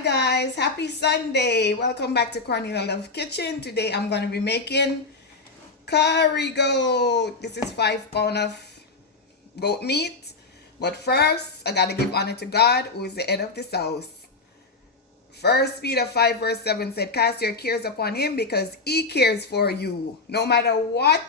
Hi guys, happy Sunday. Welcome back to Cornelialove Kitchen. Today I'm going to be making curry goat. This is 5 pounds of goat meat. But first, I got to give honor to God, who is the head of this house. 1 Peter 5 verse 7 said, cast your cares upon him because he cares for you. No matter what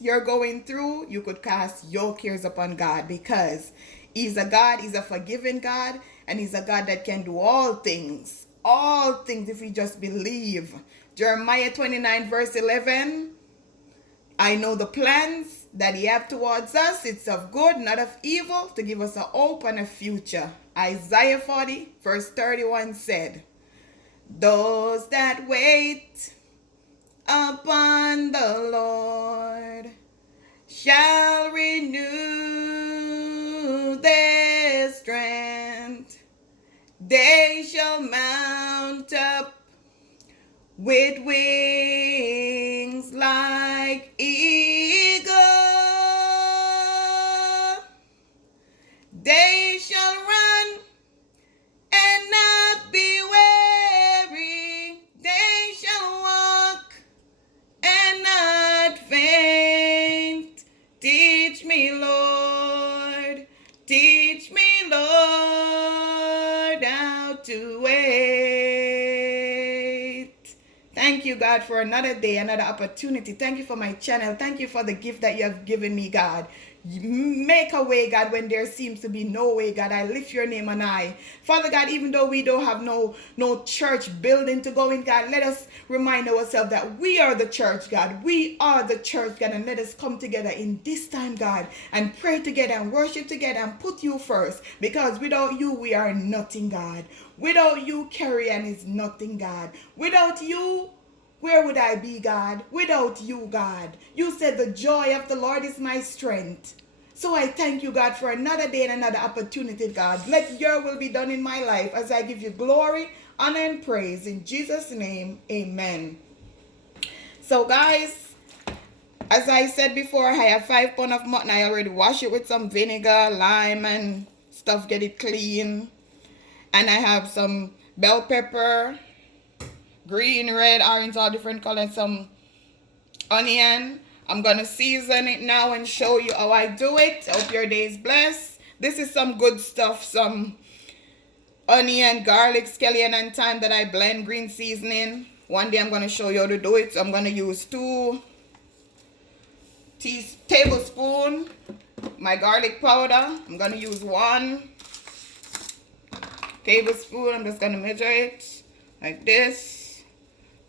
you're going through, you could cast your cares upon God because he's a God, he's a forgiving God, and he's a God that can do all things. All things if we just believe. Jeremiah 29 verse 11, I know the plans that he have towards us. It's of good, not of evil, to give us a hope and a future. Isaiah 40 verse 31 said, those that wait upon the Lord shall renew their strength. They shall mount up with wings like eagles. They shall run and not be weary. They shall walk and not faint. Teach me, Lord. Teach me, Lord, how to wait. Thank you, God, for another day, another opportunity. Thank you for my channel. Thank you for the gift that you have given me, God. Make a way, God, when there seems to be no way, God. I lift your name on high. Father God, even though we don't have no church building to go in, God, let us remind ourselves that we are the church, God. We are the church, God, and let us come together in this time, God, and pray together and worship together and put you first, because without you, we are nothing, God. Without you, Carrion is nothing, God. Without you, where would I be, God? Without you, God. You said the joy of the Lord is my strength. So I thank you, God, for another day and another opportunity, God. Let your will be done in my life as I give you glory, honor, and praise. In Jesus' name, amen. So, guys, as I said before, I have 5 pounds of mutton. I already wash it with some vinegar, lime, and stuff, get it clean. And I have some bell pepper, green, red, orange, all different colors, some onion. I'm gonna season it now and show you how I do it. I hope your day is blessed. This is some good stuff, some onion, garlic, scallion and thyme that I blend, green seasoning. One day I'm gonna show you how to do it. So I'm gonna use 2 tablespoons my garlic powder. I'm gonna use 1 tablespoon. I'm just gonna measure it like this.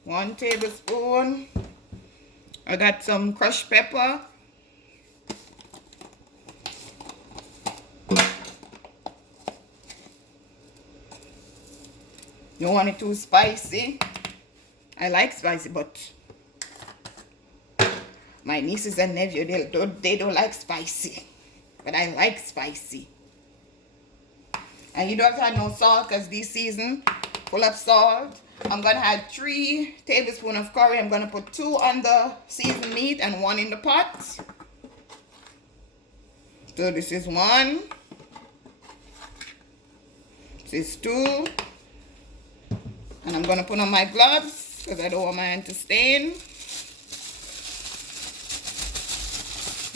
1 tablespoon. I got some crushed pepper. Don't want it too spicy. I like spicy, but my nieces and nephew, they don't like spicy. But I like spicy. And you don't have to add no salt because this season full of salt. I'm going to add 3 tablespoons of curry. I'm going to put 2 on the seasoned meat and 1 in the pot. So this is 1. This is 2. And I'm going to put on my gloves because I don't want my hand to stain.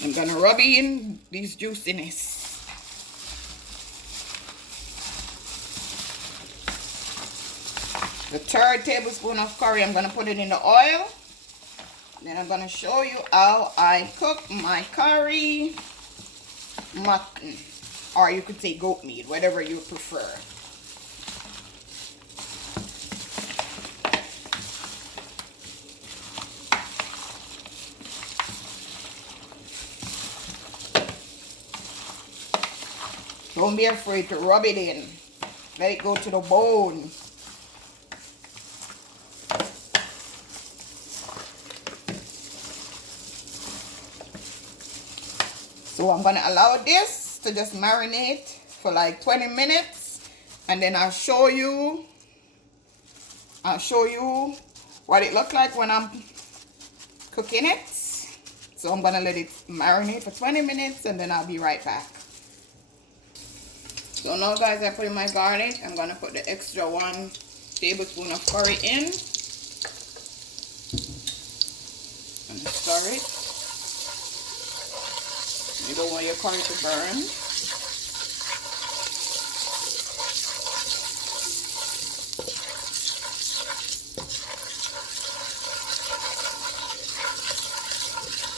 I'm going to rub in this juiciness. The 3rd tablespoon of curry, I'm going to put it in the oil. Then I'm going to show you how I cook my curry mutton. Or you could say goat meat, whatever you prefer. Don't be afraid to rub it in. Let it go to the bone. So I'm going to allow this to just marinate for like 20 minutes. And then I'll show you what it looks like when I'm cooking it. So I'm going to let it marinate for 20 minutes and then I'll be right back. So now guys, I put in my garlic. I'm going to put the extra one tablespoon of curry in and stir it. You don't want your curry to burn.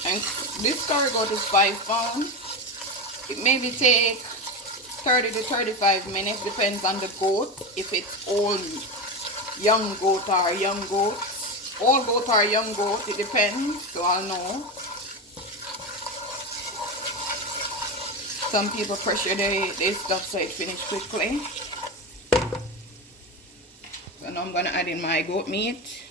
And this curry goat is 5 pounds. It maybe take 30 to 35 minutes, depends on the goat. If it's old young goat or young goat, old goat or young goat, it depends. So I'll know. Some people pressure their stuff so it finish quickly. So now I'm gonna add in my goat meat.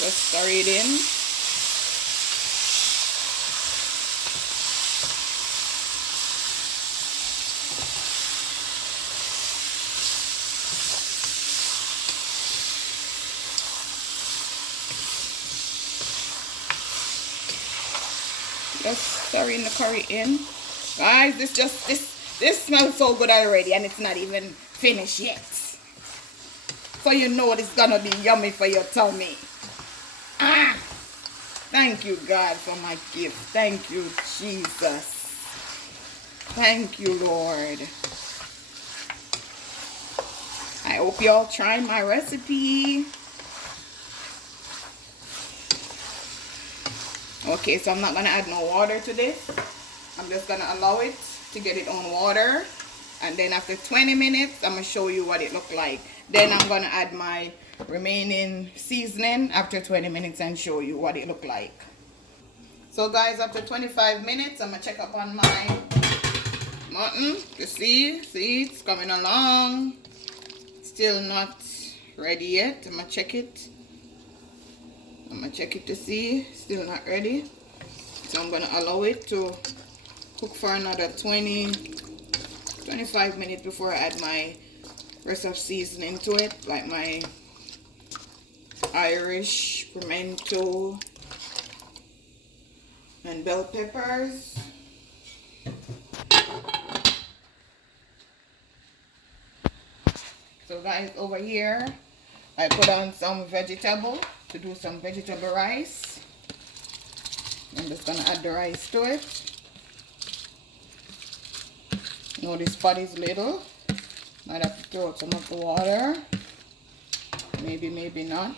Just stir it in. Just stirring the curry in. Guys, this smells so good already, and it's not even finished yet. So you know it's gonna be yummy for your tummy. Ah! Thank you, God, for my gift. Thank you, Jesus. Thank you, Lord. I hope y'all try my recipe. Okay, so I'm not gonna add no water to this. I'm just gonna allow it to get its own water, and then after 20 minutes I'm gonna show you what it looked like. Then I'm gonna add my remaining seasoning after 20 minutes and show you what it looked like. So guys, after 25 minutes I'm gonna check up on my mutton to see it's coming along. Still not ready yet. I'm gonna check it. I'm gonna check it to see, still not ready. So I'm gonna allow it to cook for another 25 minutes before I add my rest of seasoning to it, like my Irish pimento and bell peppers. So guys, over here I put on some vegetable to do some vegetable rice. I'm just gonna add the rice to it. Now this pot is little. Might have to throw out some of the water. Maybe not.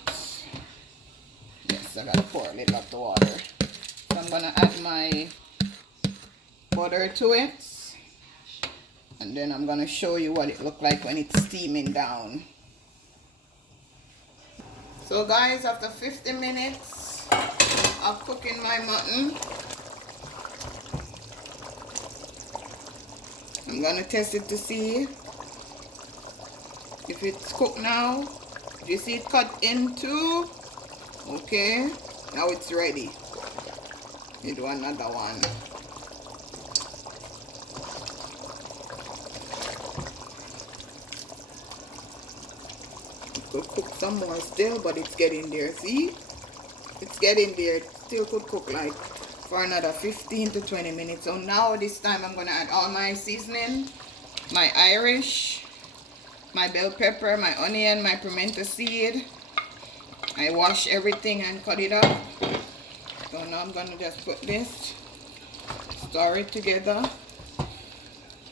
Yes, I gotta pour a little of the water. So I'm gonna add my butter to it. And then I'm gonna show you what it looks like when it's steaming down. So guys, after 50 minutes of cooking my mutton, I'm gonna test it to see if it's cooked now. If you see it cut into, okay, now it's ready. You do another one. Could cook some more still, but it's getting there. See, it's getting there. It still could cook like for another 15 to 20 minutes. So now this time I'm gonna add all my seasoning, my Irish, my bell pepper, my onion, my pimento seed. I wash everything and cut it up. So now I'm gonna just put this, stir it together.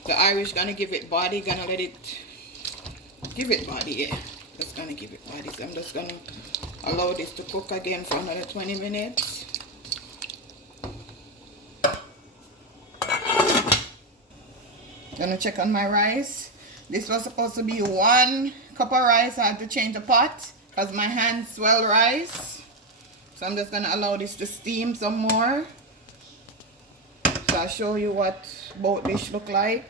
The Irish gonna give it body, gonna let it give it body, yeah. Just gonna give it body. So I'm just gonna allow this to cook again for another 20 minutes. Gonna check on my rice. This was supposed to be 1 cup of rice. I had to change the pot because my hands swell rice. So I'm just gonna allow this to steam some more. So I'll show you what both dish look like.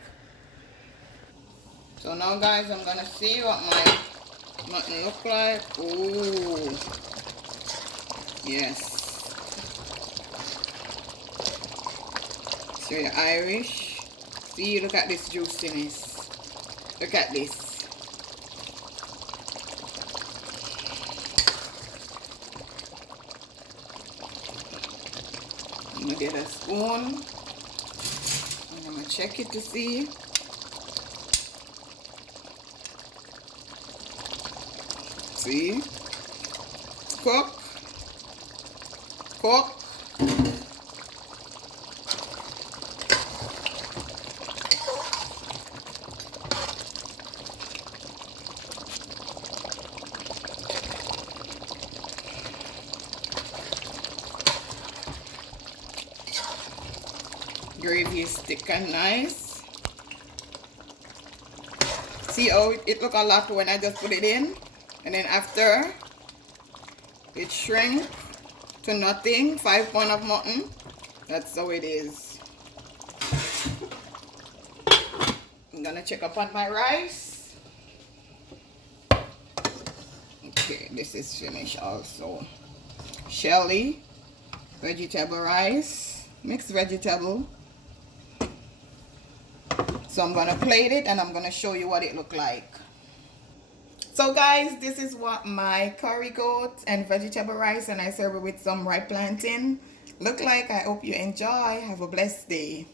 So now guys, I'm gonna see what my mutton look like. Ooh, yes. So your Irish. See, look at this juiciness. Look at this. I'm gonna get a spoon and I'm gonna check it to see. See? Cook. Cook. Gravy is thick and nice. See how it look a lot when I just put it in, and then after it shrink to nothing. 5 pounds of mutton. That's how it is. I'm gonna check up on my rice. Okay, this is finished also. Shelly, vegetable rice, mixed vegetable. So I'm gonna plate it and I'm gonna show you what it look like. So guys, this is what my curry goat and vegetable rice, and I serve it with some ripe plantain look like. I hope you enjoy. Have a blessed day.